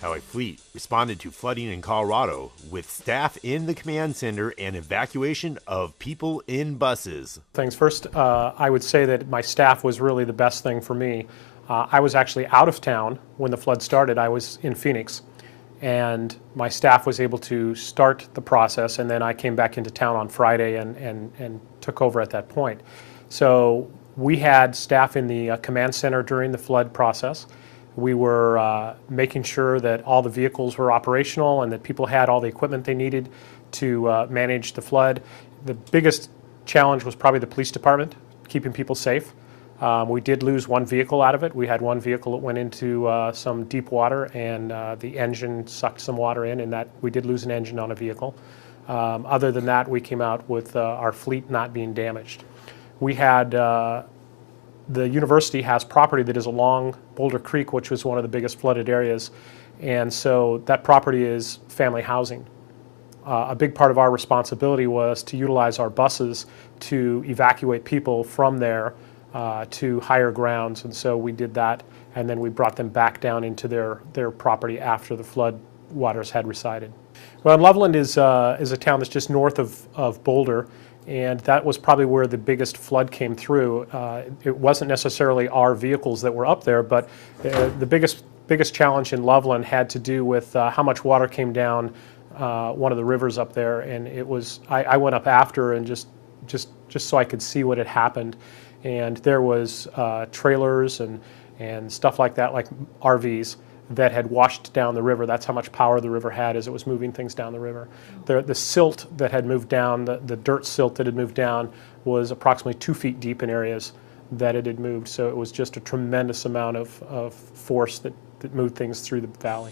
how a fleet responded to flooding in Colorado with staff in the command center and evacuation of people in buses. Things first, I would say that my staff was really the best thing for me. I was actually out of town when the flood started. I was in Phoenix, and my staff was able to start the process, and then I came back into town on Friday and took over at that point. So we had staff in the command center during the flood process. We were making sure that all the vehicles were operational and that people had all the equipment they needed to manage the flood. The biggest challenge was probably the police department, keeping people safe. We did lose one vehicle out of it. We had one vehicle that went into some deep water, and the engine sucked some water in, and that we did lose an engine on a vehicle. Other than that, we came out with our fleet not being damaged. We had the university has property that is along Boulder Creek, which was one of the biggest flooded areas, and so that property is family housing. A big part of our responsibility was to utilize our buses to evacuate people from there to higher grounds, and so we did that, and then we brought them back down into their property after the flood waters had receded. Well, Loveland is a town that's just north of Boulder, and that was probably where the biggest flood came through. It wasn't necessarily our vehicles that were up there, but the biggest challenge in Loveland had to do with how much water came down one of the rivers up there, and it was I went up after and just so I could see what had happened, and there was trailers and stuff like that, like RVs, that had washed down the river. That's how much power the river had as it was moving things down the river. The silt that had moved down, the dirt silt that had moved down, was approximately 2 feet deep in areas that it had moved. So it was just a tremendous amount of force that moved things through the valley.